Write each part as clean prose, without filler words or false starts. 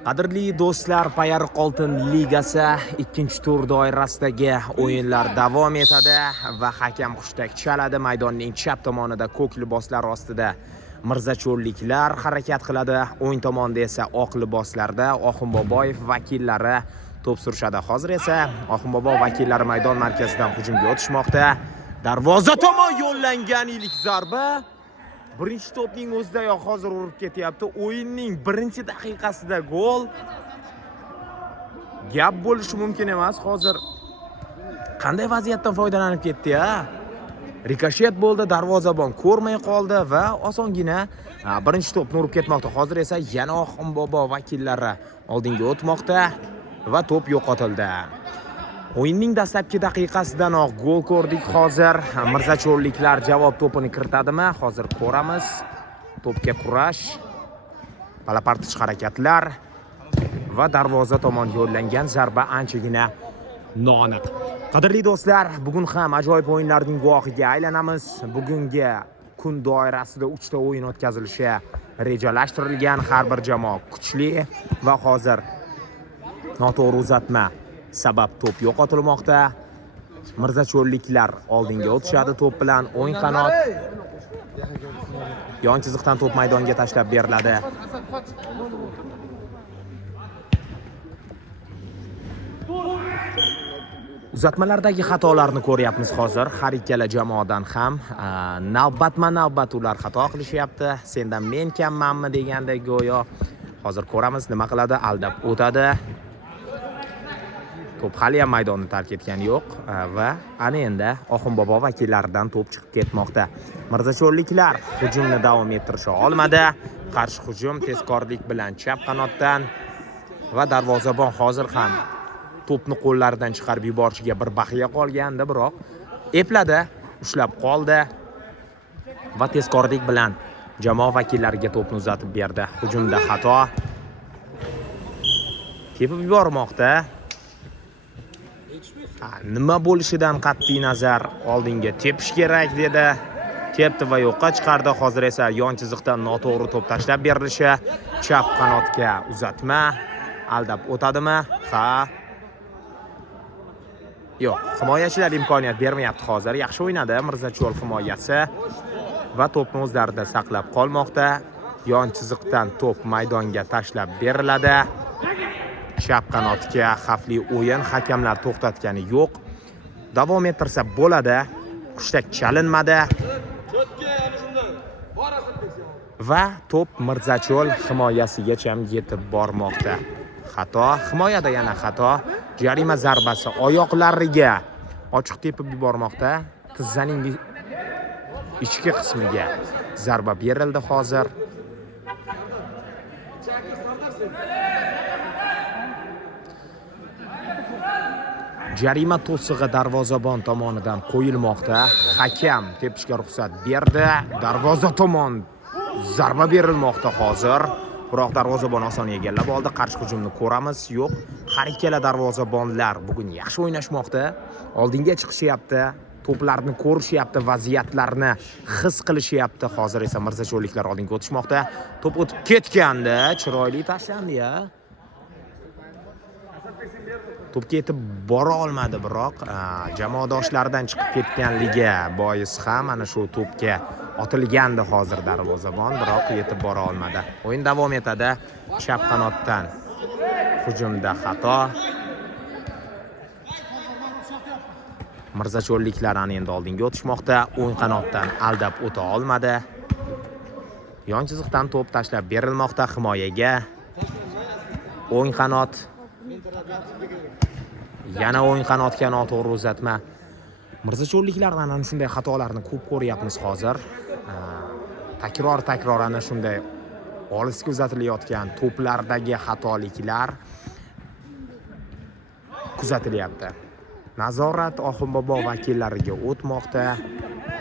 Qadrli do'stlar, Payariq Oltin ligasi 2-tur doirasidagi o'yinlar davom etadi va hakam hushtak chaladi. Maydonning chap tomonida ko'k liboslar ostida mirzacho'lliklar harakat qiladi. O'ng tomonda esa oq liboslarda Oxunboboyev vakillari to'p surishadi. Hozir esa Oxunbobo vakillari maydon markazidan hujumga o'tishmoqda. Darvoza tomon yo'llangan ilk zarba. Birinchi to'pning o'zidayoq hozir urib ketyapti. O'yinning birinchi daqiqasida gol. Gap bo'lishi mumkin emas. Hozir qanday vaziyatdan foydalanib ketdi-ya? Rikoshet bo'ldi, darvozabon ko'rmay qoldi va osongina birinchi to'pni urib ketmoqda. Hozir esa yana Oxunbobo vakillari oldinga o'tmoqda va to'p yo'qotildi. O'yinning dastlabki daqiqasidanoq gol ko'rdik. Hozir mirzacho'lliklar javob to'pini kiritadimi? Hozir ko'ramiz. To'pga kurash, palapartich harakatlar va darvoza tomon yo'llangan zarba anchagina noaniq. Qadrli do'stlar, bugun ham ajoyib o'yinlarning guvohiga aylanamiz. Bugungi kun doirasida 3 ta o'yin o'tkazilishi rejalashtirilgan. Har bir jamoa kuchli va hozir noto'g'ri uzatma sabab to'p yo'qotilmoqda. Mirzacho'lliklar oldinga o'tishadi to'p bilan. O'ng qanot yon chiziqdan to'p maydonga tashlab beriladi. Uzatmalardagi xatolarni ko'ryapmiz hozir. Har ikkala jamoadan ham navbatma-navbat ular xato qilishyapti. Sendan men kammanmi degandek go'yo. Hozir ko'ramiz nima qiladi. Aldab o'tadi. To'p hali ham maydonni tark etgani yo'q va ana endi Oxunbobo vakillaridan to'p chiqib ketmoqda. Mirzacho'lliklar hujumni davom ettirisha olmadi. Qarshi hujum tezkorlik bilan chap qanotdan va darvozabon hozir ham to'pni qo'llaridan chiqarib yuborishiga bir baxiya qolgandi, biroq epladi, ushlab qoldi va tezkorlik bilan jamoa vakillariga to'pni uzatib berdi. Hujumda xato. Tepib yubormoqda. Nima bo'lishidan qat'iy nazar oldinga tepish kerak dedi. Tepdi va yo'qqa chiqardi. Hozir esa yon chiziqdan noto'g'ri to'p tashlab berilishi. Chap qanotga uzatma. Aldab o'tadimi? Ha. Yo'q, himoyachilar imkoniyat bermayapti hozir. Yaxshi o'ynadi Mirzacho'l himoyasi va to'pni o'zlarida saqlab qolmoqda. Yon chiziqdan to'p maydonga tashlab beriladi. Chap qanotga xavfli o'yin, hakamlar to'xtatgani yo'q. Davom ettirsa bo'ladi. Hushtak chalinmadi. Va to'p Mirzacho'l himoyasigacha yetib bormoqda. Xato, himoyada yana xato. Jarima zarbasi oyoqlariga ochiq tepib yubormoqda. Tizzaning ichki qismiga zarba berildi hozir. Jarima to'sig'i darvozabon tomonidan qo'yilmoqda. Hakam tepishga ruxsat berdi. Darvoza tomon zarba berilmoqda hozir. Biroq darvozabon oson egallab oldi. Qarshi hujumni ko'ramiz. Yo'q. Har ikkala darvozabonlar bugun yaxshi o'ynashmoqda. Oldinga chiqishyapti. To'plarni ko'rishyapti, vaziyatlarni his qilishyapti. Hozir esa mirzacho'lliklar oldinga o'tishmoqda. To'p o'tib ketganda chiroyli tashlandi-ya. To'pga yetib bora olmadi, biroq jamoadoshlaridan chiqib ketganligi bois ham ana shu to'pga otilgandi hozir darvozabon, biroq yetib bora olmadi. O'yin davom etadi. Chap qanotdan hujumda xato. Mirzacho'lliklar ana endi oldinga o'tishmoqda. O'ng qanotdan aldab o'ta olmadi. Yon chiziqdan to'p tashlab berilmoqda himoyaga. O'ng qanot yana o'ng qanotga noto'g'ri uzatma. Mirzacho'lliklardan ana shunday xatolarni ko'p ko'ryapmiz hozir. Takror ana shunday olisga uzatilayotgan to'plardagi xatoliklar kuzatilyapti. Nazorat Oxunbobo vakillariga o'tmoqda.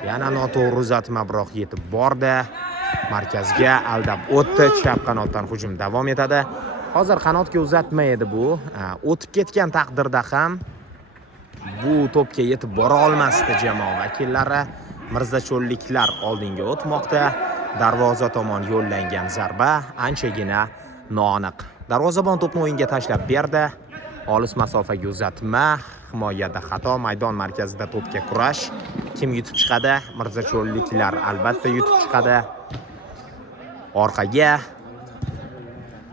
Yana noto'g'ri uzatma, biroq yetib bordi. Markazga aldab o'tdi. Chap qanotdan hujum davom etadi. Hozir qanotga uzatma edi bu. O'tib ketgan taqdirda ham bu to'pga yetib bora olmasdi jamoa vakillari. Mirzacho'lliklar oldinga o'tmoqda. Darvoza tomon yo'llangan zarba anchagina noaniq. Darvozabon to'pni o'yinga tashlab berdi. Olis masofaga uzatma, himoyada xato, maydon markazida to'pga kurash. Kim yutib chiqadi? Mirzacho'lliklar albatta yutib chiqadi. Orqaga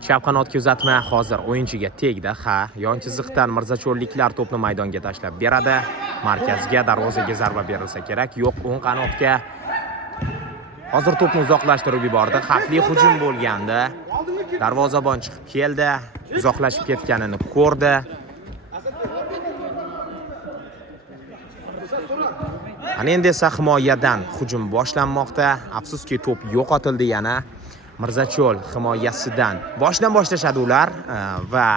chap qanotga uzatma, hozir o'yinchiga tegdi. Yon chiziqdan Mirzacho'lliklar to'pni maydonga tashlab beradi. Markazga, darvozaga zarba berilsa kerak. Yo'q, o'ng qanotga. Hozir to'pni uzoqlashtirib yubordi. Xavfli hujum bo'lgandi. Darvozabon chiqib keldi. Uzoqlashib ketganini ko'rdi. Ana endi esa himoyadan hujum boshlanmoqda. Afsuski to'p yo'qotildi yana. Mirzacho'l himoyasidan boshdan boshlashadi ular va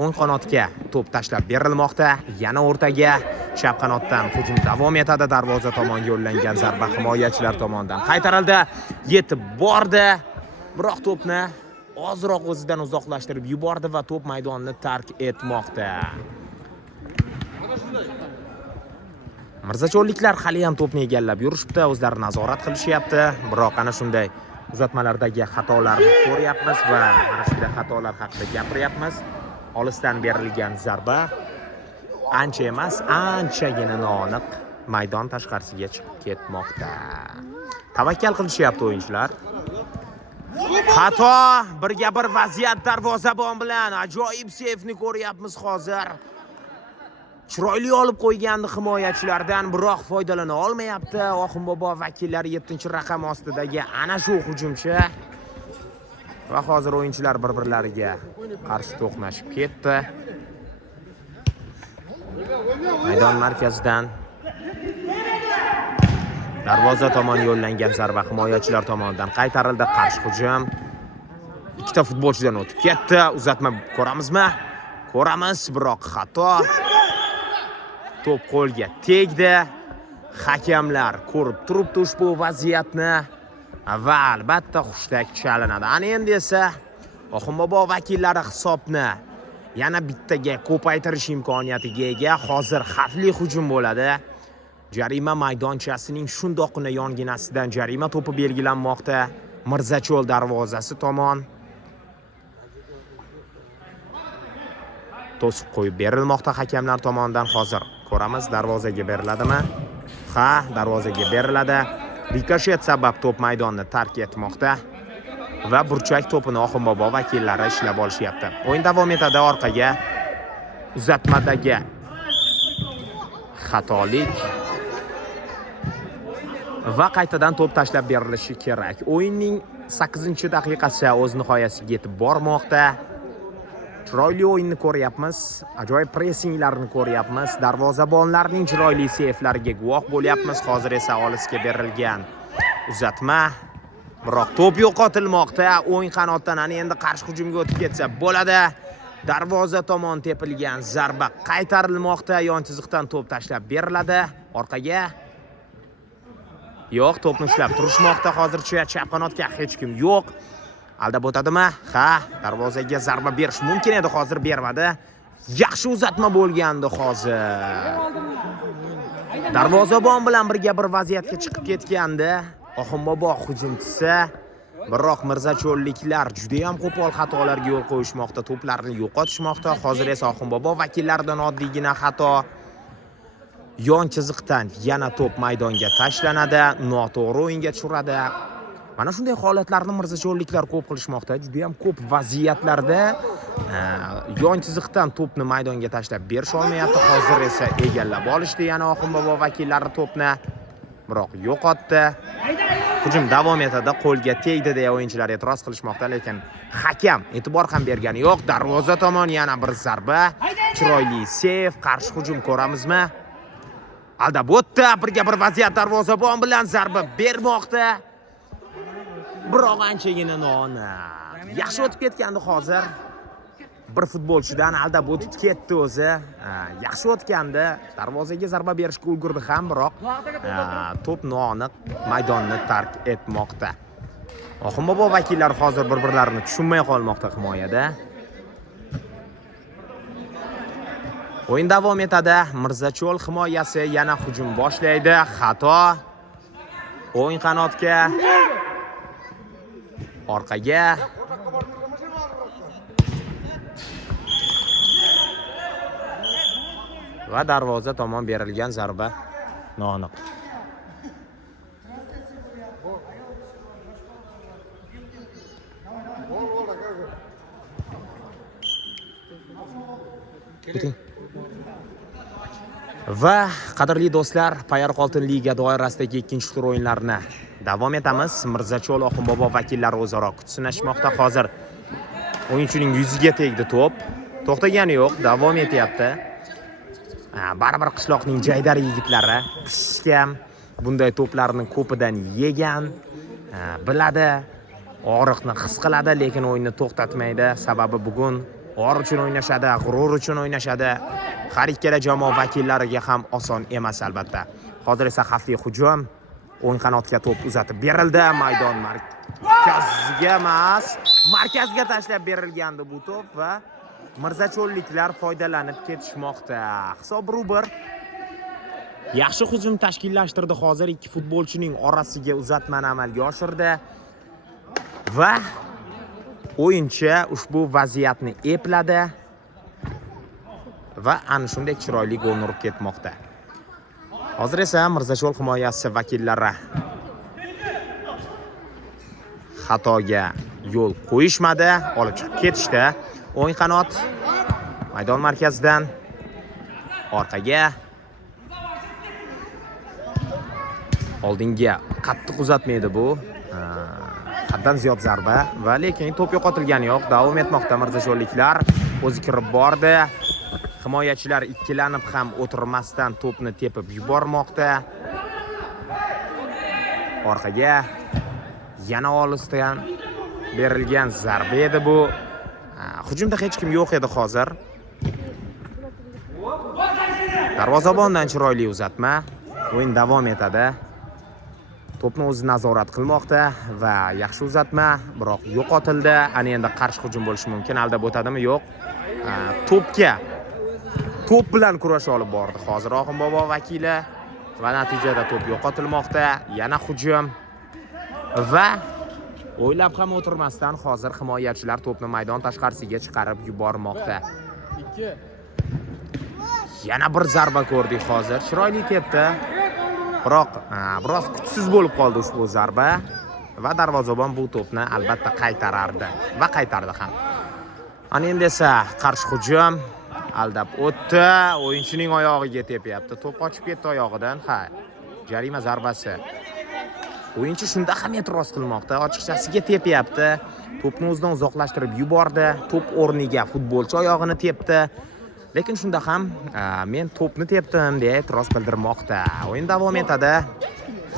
o'ng qanotga to'p tashlab berilmoqda. Yana o'rtaga chap qanotdan hujum davom etadi. Darvoza tomon yo'llangan zarba himoyachilar tomonidan qaytarildi. Yetib bordi. Biroq to'pni ozroq o'zidan uzoqlashtirib yubordi va to'p maydonni tark etmoqda. Mirzacho'lliklar hali ham to'pni egallab yurishibdi, o'zlari nazorat qilishyapti. Biroq ana shunday uzatmalardagi xatolarni ko'ryapmiz va mana shunday xatolar haqida gapiryapmiz. Olisdan berilgan zarba ancha emas, anchagina noaniq maydon tashqarisiga chiqib ketmoqda. Tavakkal qilishyapti o'yinchilar. Xato, birga bir vaziyat darvozabon bilan ajoyib seyfni ko'ryapmiz hozir. Chiroyli olib qo'ygandi himoyachilardan, biroq foydalana olmayapti. Oxunbobo vakillari 7-raqam ostidagi ana shu hujumchi va hozir o'yinchilar bir-birlariga qarshi to'qnashib ketdi. Maydon markazidan darvoza tomon yo'llangan zarba himoyachilar tomonidan qaytarildi. Qarshi hujum. Ikkita futbolchidan o'tib ketdi. Uzatma ko'ramizmi? Ko'ramiz, biroq xato. To'p qo'lga tegdi. Hakamlar ko'rib turibdi ushbu vaziyatni va albatta hushtak chalinadi. Ana endi esa Oxunbobo vakillari hisobni yana bittaga ko'paytirish imkoniyatiga ega. Hozir xavfli hujum bo'ladi. Jarima maydonchasining shundoqqina yonginasidan jarima to'pi belgilanmoqda. Mirzacho'l darvozasi tomon to'sib qo'yib berilmoqda hakamlar tomonidan. Hozir ko'ramiz, darvozaga beriladimi? Ha, darvozaga beriladi. Rikoshet sabab to'p maydonni tark etmoqda va burchak to'pini Oxunbobo vakillari ishlab olishyapti. O'yin davom etadi. Orqaga uzatmadagi xatolik va qaytadan to'p tashlab berilishi kerak. O'yinning 8-daqiqasi o'z nihoyasiga yetib bormoqda. Chiroyli o'yinni ko'ryapmiz, ajoyib pressinglarni ko'ryapmiz, darvozabonlarning chiroyli seyflariga guvoh bo'lyapmiz. Hozir esa olisga berilgan uzatma, biroq to'p yo'qotilmoqda. O'ng qanotdan ana endi qarshi hujumga o'tib ketsa bo'ladi. Darvoza tomon tepilgan zarba qaytarilmoqda. Yon chiziqdan to'p tashlab beriladi. Orqaga yo'q, to'pni ushlab turishmoqda. Hozircha chap qanotga hech kim yo'q. Aldab o'tadimi? Ha, darvozaga zarba berish mumkin edi, hozir bermadi. Yaxshi uzatma bo'lgandi hozir. Darvozabon bilan birga bir vaziyatga chiqib ketgandi Oxunbobo hujumchisi. Biroq Mirzacho'lliklar juda ham qo'pol xatolarga yo'l qo'yishmoqda, to'plarni yo'qotishmoqda. Hozir esa Oxunbobo vakillaridan oddiygina xato. Yon chiziqdan yana to'p maydonga tashlanadi, noto'g'ri o'yinga tushiradi. Mana shunday holatlarni Mirzacho'lliklar ko'p qilishmoqda. Juda ham ko'p vaziyatlarda yon chiziqdan to'pni maydonga tashlab berish olmayapti. Hozir esa egallab olishdi yana Oxunbobo vakillari to'pni, biroq yo'qotdi. Hujum davom etadi. Qo'lga tegdi deya o'yinchilar e'tiroz qilishmoqda, lekin hakam e'tibor ham bergani yo'q. Darvoza tomon yana bir zarba. Chiroyli seyf, qarshi hujum ko'ramizmi? Aldab o'tdi. Birga bir vaziyat darvozabon bilan zarba bermoqda. Biroq anchagina noaniq. Yaxshi o'tib ketgandi hozir. Bir futbolchidan aldab o'tib ketdi o'zi. Yaxshi o'tgandi. Darvozaga zarba berishga ulgurdi ham, biroq to'p noaniq maydonni tark etmoqda. Oxunbobo vakillari hozir bir-birlarini tushunmay qolmoqda himoyada. O'yin davom etadi. Mirzacho'l himoyasi yana hujum boshlaydi. Xato. O'ng qanotga, orqaga va darvoza tomon berilgan zarba noaniq. Va qadrli do'stlar, Payariq Oltin liga doirasidagi ikkinchi tur o'yinlarini davom etamiz. Mirzacho'l Oxunbobo vakillari o'zaro kuch sinashmoqda. Hozir o'yinchining yuziga tegdi to'p. To'xtagani yo'q, davom etyapti. Baribir qishloqning jaydar yigitlari pishgan bunday to'plarning ko'pidan yegan, biladi, og'riqni his qiladi, lekin o'yinni to'xtatmaydi. Sababi bugun or uchun o'ynashadi, g'urur uchun o'ynashadi. Har ikkala jamoa vakillariga ham oson emas albatta. Hozir esa xavfli hujum, o'ng qanotga to'p uzatib berildi. Maydon markaziga emas, markazga tashlab berilgandi bu to'p va mirzacho'lliklar foydalanib ketishmoqda. Hisob 1-1. Yaxshi hujum tashkillashtirdi. Hozir ikki futbolchining orasiga uzatmani amalga oshirdi va o'yinchi ushbu vaziyatni epladi va ana shunday chiroyli golni urib ketmoqda. Hozir esa Mirzacho'l himoyasi vakillari xatoga yo'l qo'yishmadi, olib chiqib ketishdi. O'ng qanot maydon markazidan orqaga, oldinga qattiq uzatmaydi bu. Haddan ziyod zarba va lekin to'p yo'qotilgani yo'q. Davom etmoqda Mirzacho'lliklar. O'zi kirib bordi. Himoyachilar ikkilanib ham o'tirmasdan to'pni tepib yubormoqda. Orqaga yana olisdan berilgan zarba edi bu. Hujumda hech kim yo'q edi hozir. Darvozabondan chiroyli uzatma. O'yin davom etadi. To'pni o'zi nazorat qilmoqda va yaxshi uzatma, biroq yo'qotildi. Ana endi qarshi hujum bo'lishi mumkin. Aldab o'tadimi? Yo'q. To'p bilan kurash olib bordi hozir Oxunbobo vakili va natijada to'p yo'qotilmoqda. Yana hujum va o'ylab ham o'tirmasdan hozir himoyachilar to'pni maydon tashqarisiga chiqarib yubormoqda. Yana bir zarba ko'rdik hozir. Chiroyli tepdi. Biroq biroz kuchsiz bo'lib qoldi ushbu zarba va darvozabon bu to'pni albatta qaytarardi va qaytardi ham. Ana endi esa qarshi hujum aldab o'tdi. O'yinchining oyog'iga tepyapti. To'p qochib ketdi oyog'idan. Jarima zarbasi. O'yinchi shunda ham e'tiroz qilmoqda. Ochiqchasiga tepyapti. To'pni o'zidan uzoqlashtirib yubordi. To'p o'rniga futbolchi oyog'ini tepdi. Lekin shunda ham men to'pni tepdim deya e'tiroz bildirmoqda. O'yin davom etadi.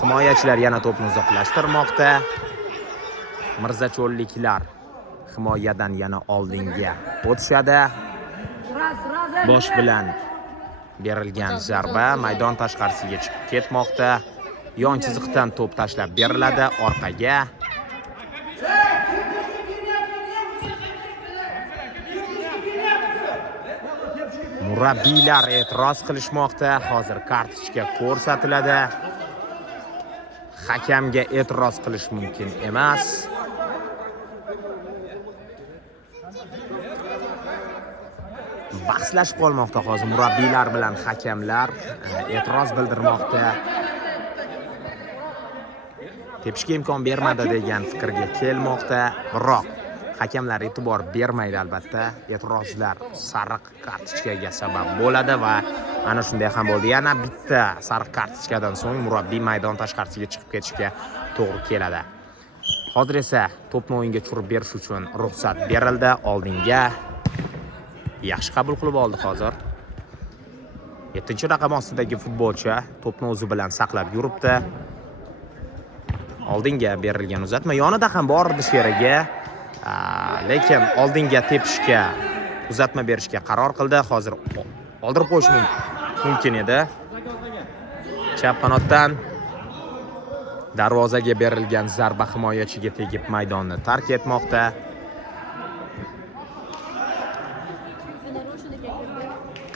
Himoyachilar yana to'pni uzoqlashtirmoqda. Mirzacho'lliklar himoyadan yana oldinga o'tishadi. Bosh bilan berilgan zarba maydon tashqarisiga chiqib ketmoqda. Yon chiziqdan to'p tashlab beriladi orqaga. Murabbiylar e'tiroz qilishmoqda. Hozir kartochka ko'rsatiladi. Hakamga e'tiroz qilish mumkin emas. Bahslashib qolmoqda hozir murabbiylar bilan hakamlar e'tiroz bildirmoqda. Tepishga imkon bermadi degan fikrga kelmoqda. Biroq hakamlar e'tibor bermaydi albatta. E'tirozlar sariq kartochkaga sabab bo'ladi va ana shunday ham bo'ldi. Yana bitta sariq kartochkadan so'ng murabbiy maydon tashqarisiga chiqib ketishga to'g'ri keladi. Hozir esa to'pni o'yinga tushirib berish uchun ruxsat berildi. Oldinga yaxshi qabul qilib oldi hozir. 7-raqam ostidagi futbolchi to'pni o'zi bilan saqlab yuribdi. Oldinga berilgan uzatma yonida ham bor edi sheriga. Lekin oldinga tepishga, uzatma berishga qaror qildi. Hozir oldirib qo'yish mumkin edi. Chap qanotdan darvozaga berilgan zarba himoyachiga tegib maydonni tark etmoqda.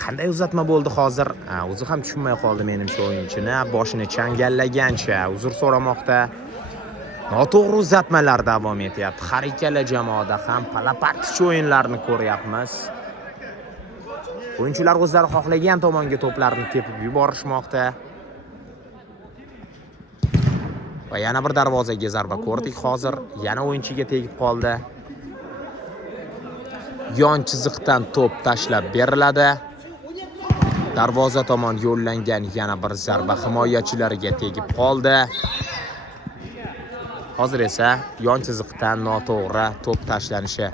Qanday uzatma bo'ldi hozir? O'zi ham tushunmay qoldi menimcha o'yinchini. Boshini changallagancha uzr so'ramoqda. Noto'g'ri uzatmalar davom etyapti. Har ikkala jamoada ham palapartchi o'yinlarni ko'ryapmiz. O'yinchilar o'zlari xohlagan tomonga to'plarni tepib yuborishmoqda. Va yana bir darvozaga zarba ko'rdik hozir. Yana o'yinchiga tegib qoldi. Yon chiziqdan to'p tashlab beriladi. Darvoza tomon yo'llangan yana bir zarba himoyachilariga tegib qoldi. Hozir esa yon chiziqdan noto'g'ri to'p tashlanishi.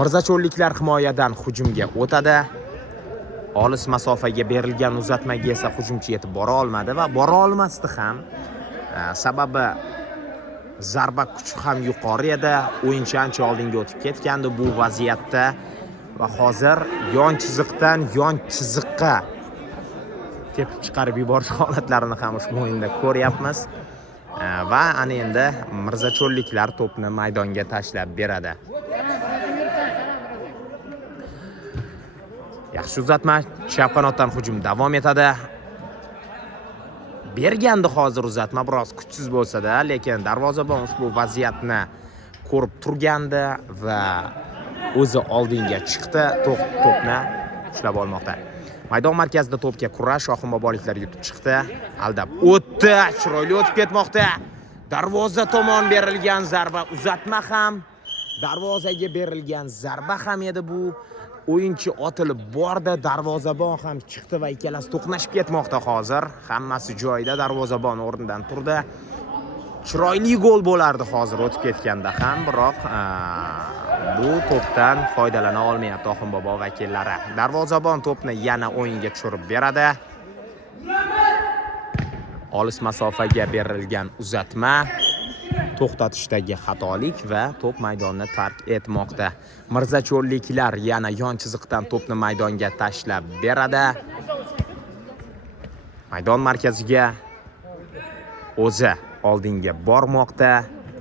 Mirzacho'lliklar himoyadan hujumga o'tadi. Olis masofaga berilgan uzatmaga esa hujumchi yetib bora olmadi va bora olmasdi ham. Sababi zarba kuchi ham yuqori edi. O'yinchi ancha oldinga o'tib ketgandi bu vaziyatda va hozir yon chiziqdan yon chiziqqa tepib chiqarib yuborish holatlarini ham ushbu o'yinda ko'ryapmiz. Va ana endi Mirzacho'lliklar to'pni maydonga tashlab beradi. Yaxshi uzatma, chap qanotdan hujum davom etadi. Bergandi hozir uzatma biroz kuchsiz bo'lsa-da, lekin darvozabon ushbu vaziyatni ko'rib turgandi va o'zi oldinga chiqdi, to'pni ushlab olmoqda. Maydon markazida to'pga kurash Oxunboboliklar yutib chiqdi. Aldab o'tdi, chiroyli o'tib ketmoqda. Darvoza tomon berilgan zarba, uzatma ham, darvozaga berilgan zarba ham edi bu. O'yinchi otilib bordi, darvozabon ham chiqdi va ikkalasi to'qnashib ketmoqda hozir. Hammasi joyida, darvozabon o'rnidan turdi. Chiroyli gol bo'lardi hozir o'tib ketganda ham, biroq bu to'pdan foydalana olmayapti Oxunbobo vakillari. Darvozabon to'pni yana o'yinga tushirib beradi. Olis masofaga berilgan uzatma, to'xtatishdagi xatolik va to'p maydonni tark etmoqda. Mirzacho'lliklar yana yon chiziqdan to'pni maydonga tashlab beradi. Maydon markaziga o'zi oldinga bormoqda.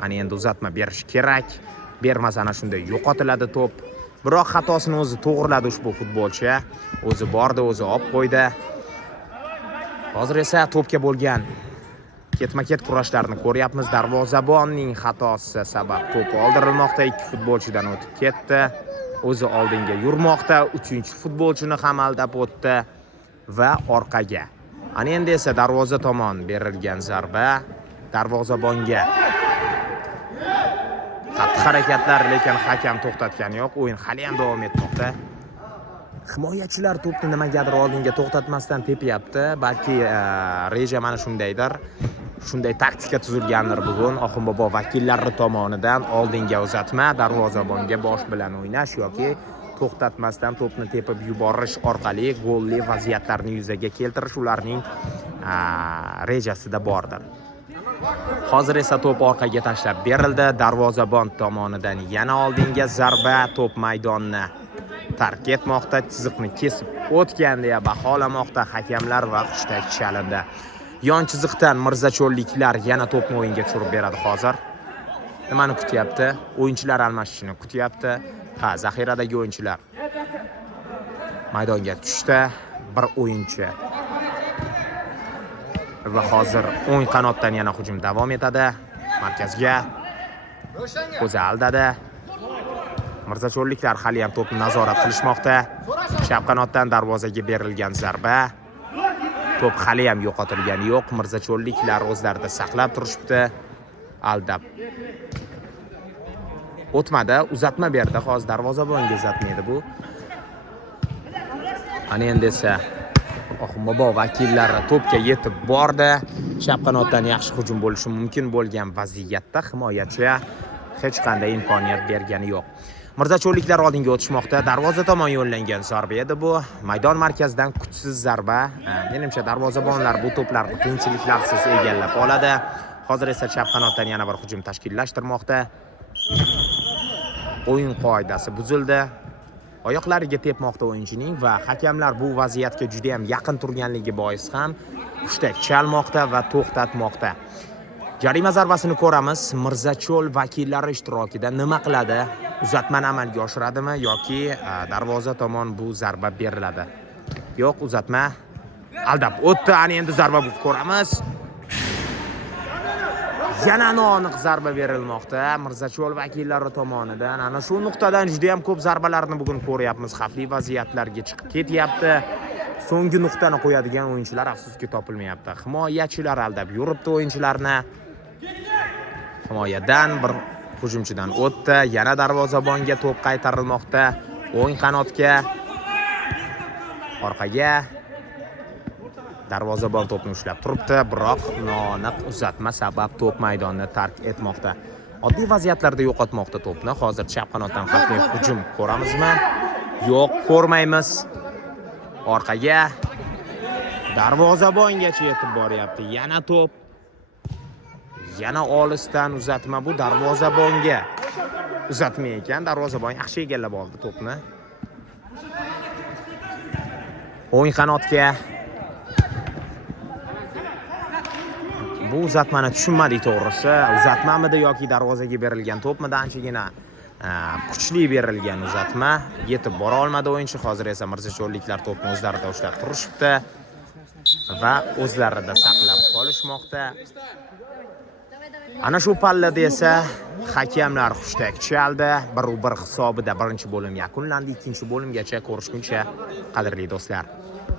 Ana endi uzatma berish kerak. Bermasa ana shunday yo'qotiladi to'p. Biroq xatosini o'zi to'g'riladi ushbu futbolchi. O'zi bordi, o'zi olib qo'ydi. Hozir esa to'pga bo'lgan ketma-ket kurashlarni ko'ryapmiz. Darvozabonning xatosi sabab to'p oldirilmoqda. Ikki futbolchidan o'tib ketdi. O'zi oldinga yurmoqda. Uchinchi futbolchini ham aldab o'tdi va orqaga. Ana endi esa darvoza tomon berilgan zarba darvozabonga. Qattiq harakatlar, lekin hakam to'xtatgani yo'q. O'yin hali ham davom etmoqda. Himoyachilar to'pni nimagadir oldinga to'xtatmasdan tepyapti. Balki reja mana shundaydir. Shunday taktika tuzilgandir bugun Oxunbobo vakillari tomonidan. Oldinga uzatma, darvozabonga bosh bilan o'ynash yoki to'xtatmasdan to'pni tepib yuborish orqali golli vaziyatlarni yuzaga keltirish ularning rejasida bordir. Hozir esa to'p orqaga tashlab berildi. Darvozabon tomonidan yana oldinga zarba, to'p maydonni tark etmoqda, chiziqni kesib o'tgan deya baholamoqda hakamlar va hushtak chalindi. Yon chiziqdan Mirzacho'lliklar yana to'pni o'yinga tushirib beradi hozir. Nimani kutyapti? O'yinchilar almashishini kutyapti. Zaxiradagi o'yinchilar maydonga tushdi. Bir o'yinchi va hozir o'ng qanotdan yana hujum davom etadi. Markazga o'zi aldadi. Mirzacho'lliklar hali ham to'pni nazorat qilishmoqda. Chap qanotdan darvozaga berilgan zarba. To'p hali ham yo'qotilgani yo'q. Mirzacho'lliklar o'zlarida saqlab turishibdi. Aldab o'tmadi, uzatma berdi. Hozir darvozabonga uzatma edi bu. Ana endi esa Oxunbobo vakillari to'pga yetib bordi. Chap qanotdan yaxshi hujum bo'lishi mumkin bo'lgan vaziyatda himoyachi hech qanday imkoniyat bergani yo'q. Mirzacho'lliklar oldinga o'tishmoqda. Darvoza tomon yo'llangan zarba edi bu. Maydon markazidan kuchsiz zarba. Menimcha darvozabonlar bu to'plarni qiyinchiliklarsiz egallab oladi. Hozir esa chap qanotdan yana bir hujum tashkillashtirmoqda. O'yin qoidasi buzildi. Oyoqlariga tepmoqda o'yinchining va hakamlar bu vaziyatga juda ham yaqin turganligi bois ham hushtak chalmoqda va to'xtatmoqda. Jarima zarbasini ko'ramiz. Mirzacho'l vakillari ishtirokida nima qiladi? Uzatmani amalga oshiradimi yoki darvoza tomon bu zarba beriladi? Yo'q, uzatma aldab o'tdi. Ana endi zarba bu ko'ramiz. Yana noaniq zarba berilmoqda Mirzacho'l vakillari tomonidan. Ana shu nuqtadan juda ham ko'p zarbalarni bugun ko'ryapmiz. Xavfli vaziyatlarga chiqib ketyapti. So'nggi nuqtani qo'yadigan o'yinchilar afsuski topilmayapti. Himoyachilar aldab yuribdi o'yinchilarni. Himoyadan bir hujumchidan o'tdi. Yana darvozabonga to'p qaytarilmoqda. O'ng qanotga, orqaga. Darvozabon to'pni ushlab turibdi, biroq noaniq uzatma sabab to'p maydonni tark etmoqda. Oddiy vaziyatlarda yo'qotmoqda to'pni. Hozir chap qanotdan xavfli hujum ko'ramizmi? Yo'q, ko'rmaymiz. Orqaga darvozabongacha yetib boryapti. Yana to'p. Yana olisdan uzatma, bu darvozabonga. Uzatma ekan, darvozabon yaxshi egallab oldi to'pni. O'ng qanotga. Bu uzatmani tushunmadik to'g'risi. Uzatmamidi yoki darvozaga berilgan to'pmidi, anchagina kuchli berilgan uzatma. Yetib bora olmadi o'yinchi. Hozir esa Mirzacho'lliklar to'pni o'zlarida ushlab turishibdi va o'zlarida saqlab qolishmoqda. Ana shu pallada esa hakamlar hushtak chaldi. 1-1 hisobida birinchi bo'lim yakunlandi. Ikkinchi bo'limgacha ko'rishguncha, qadrli do'stlar.